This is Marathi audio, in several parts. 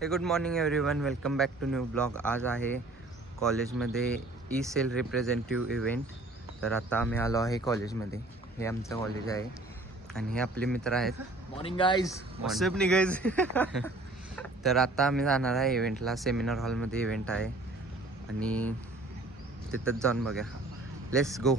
हे good morning everyone, welcome back to new blog. आज आहे कॉलेजमध्ये ई सेल रिप्रेझेंटेटिव्ह इव्हेंट. तर आता आम्ही आलो आहे कॉलेजमध्ये. हे आमचं कॉलेज आहे आणि हे आपले मित्र आहेत. मॉर्निंग गाईज, व्हॉट्सअप नाही गाईज. तर आता आम्ही जाणार आहे इव्हेंटला. सेमिनार हॉलमध्ये इव्हेंट आहे आणि तिथंच जाऊन बघा. Let's go.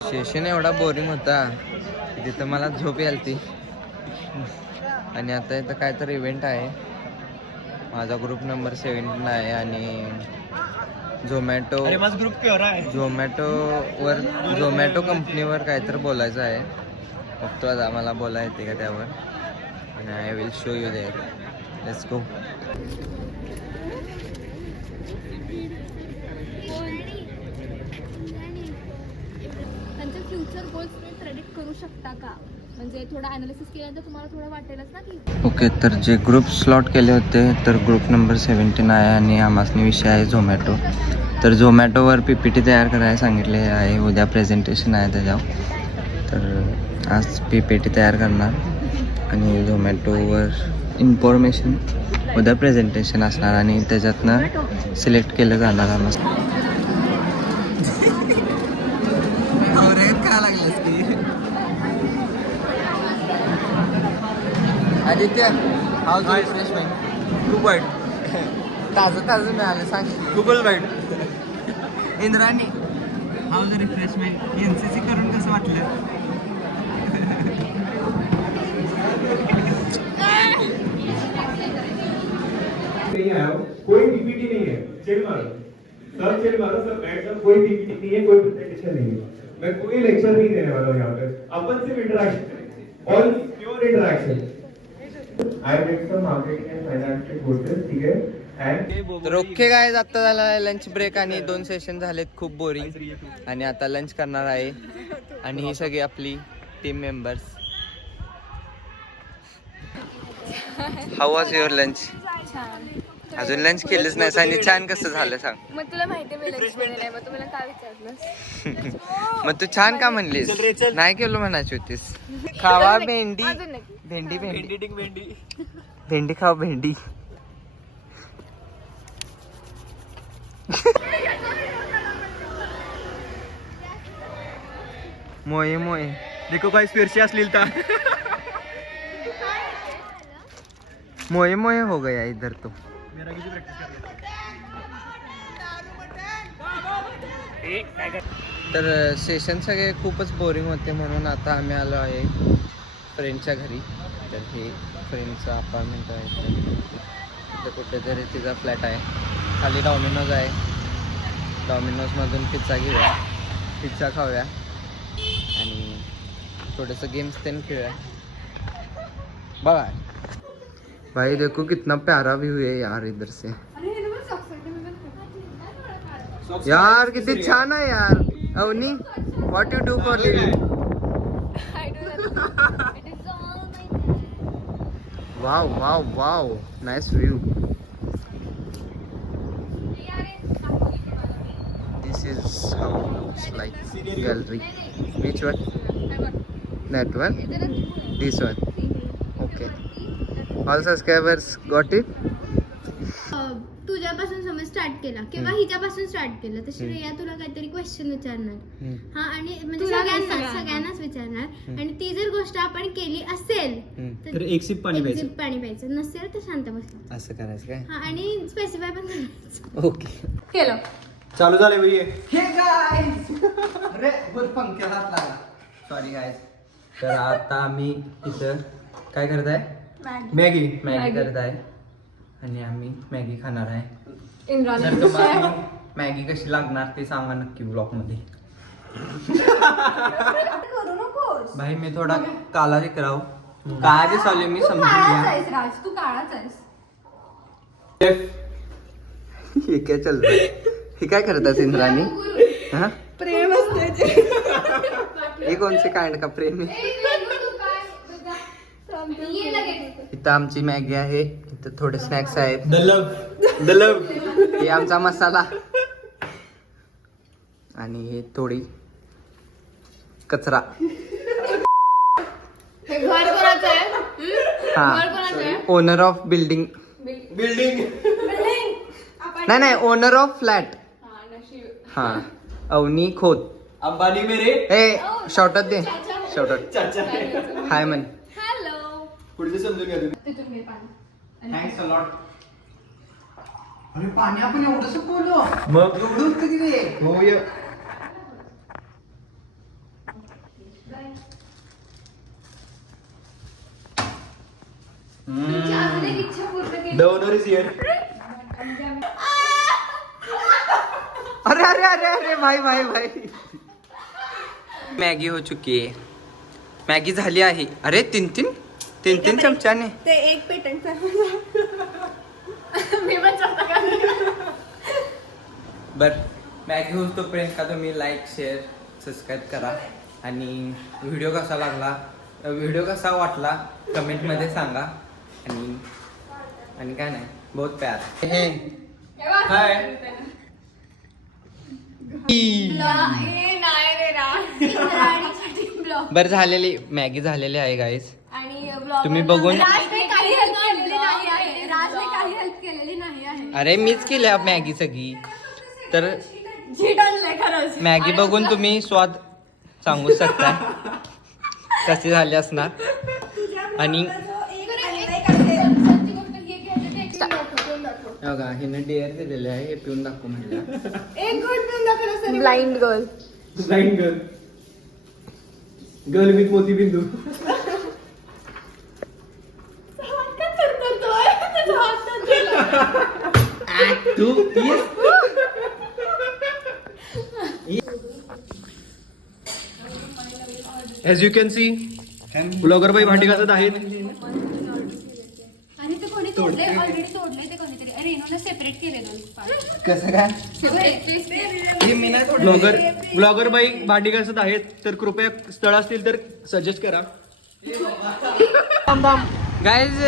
सेशन एवढा बोरिंग होता तिथं मला झोप यालती. आणि आता इथं काय तर इव्हेंट आहे. माझा ग्रुप नंबर 17 आहे आणि झोमॅटो कंपनीवर काहीतरी बोलायचं आहे. बघतो आता मला बोला येते का त्यावर. आणि I will show you there. Let's go. Future goals तुम्ही प्रेडिक्ट करू शकता का? म्हणजे थोडा ॲनालिसिस केल्यानंतर तुम्हाला थोडं वाटेलच ना की ओके. तर जे ग्रुप स्लॉट केले होते तर ग्रुप नंबर 17 आहे आणि आम्हासनी विषय आहे झोमॅटो. तर झोमॅटोवर PPT तयार करायला सांगितले आहे. उद्या प्रेझेंटेशन आहे त्याच्यावर. तर आज PPT तयार करणार आणि झोमॅटोवर इन्फॉर्मेशन उद्या प्रेझेंटेशन असणार आणि त्याच्यातनं सिलेक्ट केलं जाणार आम्हाला. Aditya, how the refreshment? खूप वाईट. ताजं मिळालं सांग. गुगल वाईट. Indrani, how the refreshment? NCC करून कसं वाटलं? कोई पीपीटी नहीं है. चेक मारो सर बैठ जाओ. कोई पीपीटी नहीं है, कोई प्रेजेंटेशन नहीं है. मैं कोई लेक्चर नहीं देने वाला हूँ यहाँ पे. अपन सिर्फ interaction, all pure interaction. I make some marketing and financial courses, ठीक है. And तर ओके गाईज, आता झाला लंच ब्रेक आणि 2 सेशन झालेत खूप बोरिंग. आणि आता लंच करणार आहे आणि ही सगळी आपली team members. How was your lunch? अजून लंच केलंच नाही आणि छान कसं झालं सांग. मग तुला माहिती आहे नाही, मग तुम्हाला काय विचारलं? मग तू छान का म्हणलीस? नाही केलं म्हणायची होतीस. खावा भेंडी. भेंडी भेंडी खाव भेंडी. मोये मोये देखो गाईज, फिर से अश्लीलता. मोये मोये हो गया इधर तो. मेरा किती प्रॅक्टिस करते. तर सेशन सगळे खूपच बोरिंग होते म्हणून आता आम्ही आलो आहे फ्रेंडच्या घरी. तर हे फ्रेंडचं अपार्टमेंट आहे. तिथं कुठेतरी तिचा फ्लॅट आहे. खाली डॉमिनोज आहे. डॉमिनोजमधून पिझ्झा घेऊया, पिझ्झा खाऊया आणि थोडंसं गेम्स तेन खेळूया. बाय. भाई देखो कितना प्यारा व्यू है यार इधर से. यार किती छान आहे यार. Avani, what you do for living? Wow wow wow, nice view. This is how it's like gallery. Which one? that one? This one. Okay. All subscribers got it? तुझ्यापासून समज स्टार्ट केला किंवा हिच्यापासून स्टार्ट केलं तर श्रेया तुला काहीतरी क्वेश्चन विचारणार. हा, आणि म्हणजे सगळ्यांनाच विचारणार. आणि ती जर गोष्ट आपण केली असेल तर एक सिप पाणी प्यायचं, नसेल तर शांत बसलं. असं करायचं काय? हा, आणि स्पेसिफाय पण करायचं. ओके. केलं. चालू झाले भाई. हे गाइस, अरे वर पंख्याला हात लागला. Sorry guys. तर आता आम्ही इथं काय करत आहे? मॅगी करत आहे आणि आम्ही मॅगी खाणार आहे. इंद्राणी, तर तुम्हाला मॅगी कशी लागणार ते सांगा नक्की ब्लॉग मध्ये. भाई मी थोडा काला दिख रहा हूं. काय दिसावले मी समजून घ्या. राज, तू काळाच आहेस. हे काय चल रहा है? हे काय करतात इंद्राणी? हा, प्रेम असते. हे कोणचे काइंड का प्रेम आहे? इथं आमची मॅगी आहे. इथं थोडे स्नॅक्स आहेत. द लव हे आमचा मसाला आणि हे थोडी कचरा. हे घर कोणाचं आहे? हा घर कोणाचं आहे? Owner of building. बिल्डिंग नाही ओनर ऑफ फ्लॅट. हा, नशीब. हा अवनी खोत. अंबानी मेरे ए शॉर्टच दे शॉर्टच. चाचा. हाय म्हण. हॅलो. पुढचे समजून घ्या तुम्ही. तिथून घे पाणी. Thanks a lot. अरे पाणी आपण एवढंच बोललो. मग एवढं होतं की रे. हो ये. तुमची अजून एक इच्छा पूर्ण केली. The owner is here. अरे अरे अरे अरे भाई भाई भाई. मॅगी हो चुकी आहे. मॅगी झाली आहे. अरे तीन तीन चमच्याने. ते एक पेटंट मी पण स्वतः करते. बर मॅगी होत तोपर्यंत का तुम्ही लाईक शेअर सबस्क्राईब करा आणि व्हिडिओ कसा लागला व्हिडिओ कसा वाटला कमेंटमध्ये सांगा आणि काय नाही बहुत प्यार. हे हाय. नाही रे रा. बर झालेली मॅगी झालेली आहे गाईस. आणि तुम्ही बघून राजने काही हेल्प केलेली नाही आहे. राजने काही हेल्प केलेली नाही आहे. अरे मीच केली आहे मॅगी सगळी. तर झीट आणलंय खरंच. मॅगी बघून तुम्ही स्वाद सांगू शकता कशी झाली असणार. आणि बघा हिनं डेअर दिलेले आहे हे पिऊन दाखवू म्हणलं. Blind girl. Blind girl. Girl with मोती बिंदू. तू As you can see, blogger बाई भांडी घासत आहेत. आणि ते कोणी तोडले ऑलरेडी तोडले ते कोणीतरी. अरे इन्होंने सेपरेट केले दोन पार्ट. कसं काय हे मी नाही तोडलं. ब्लॉगर बाई भांडी घासत आहेत तर कृपया स्थळ असतील तर सजेस्ट करा. Guys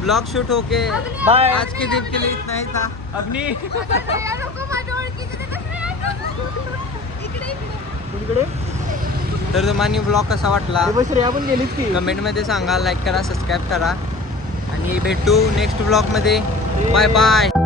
blog shoot okay Bye. आज के दिन के लिए इतना ही था. अग्नी लोक माझ्या ओळखीचे ते कसे इकडे कुणीकडे तर तुम्हाला ब्लॉग कसा वाटला बस रे आपण गेलीच की. कमेंटमध्ये सांगा लाईक करा सबस्क्राईब करा आणि भेटू नेक्स्ट ब्लॉगमध्ये. Bye bye.